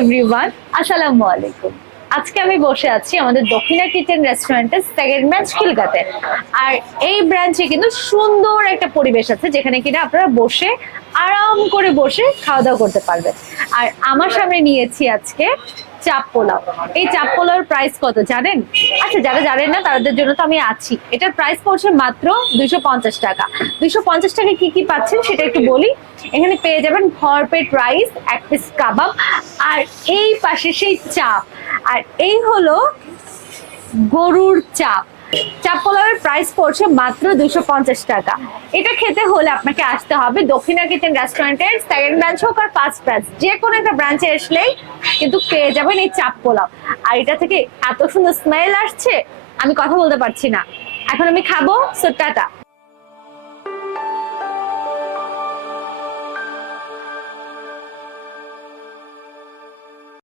Everyone আসসালামু আলাইকুম। আজকে আমি বসে আছি আমাদের দক্ষিণা কিচেন রেস্টুরেন্টের সেকেন্ড ব্রাঞ্চ আর এই ব্রাঞ্চে কিন্তু সুন্দর একটা পরিবেশ আছে যেখানে কিনা আপনারা বসে আরাম করে বসে খাওয়া দাওয়া করতে পারবেন। আর আমার সামনে নিয়েছি আজকে চাপ পোলাও। এই চাপ পোলাওর প্রাইস কত জানেন? আচ্ছা যারা জানেন না তাদের জন্য তো আমি আছি। এটার প্রাইস পড়ছে মাত্র দুইশো পঞ্চাশ টাকা। দুইশো পঞ্চাশ টাকা কি কি পাচ্ছেন সেটা একটু বলি। এখানে পেয়ে যাবেন ভরপেট রাইস এক পিস কাবাব আর এই পাশে সেই চাপ। আর এই হলো গরুর চাপ। চাপ পোলাওয়ের প্রাইস পড়ছে মাত্র দুশো পঞ্চাশ টাকা। এটা খেতে হলে আপনাকে আসতে হবে দক্ষিণা কিচেন রেস্টুরেন্টের সেকেন্ড ব্রাঞ্চ হোক আর ফার্স্ট ব্রাঞ্চ যে কোনো একটা ব্রাঞ্চে আসলেই কিন্তু পেয়ে যাবেন এই চাপ পোলাও। আর এটা থেকে এত সুন্দর স্মেল আসছে, আমি কথা বলতে পারছি না। এখন আমি খাব সো টাটা।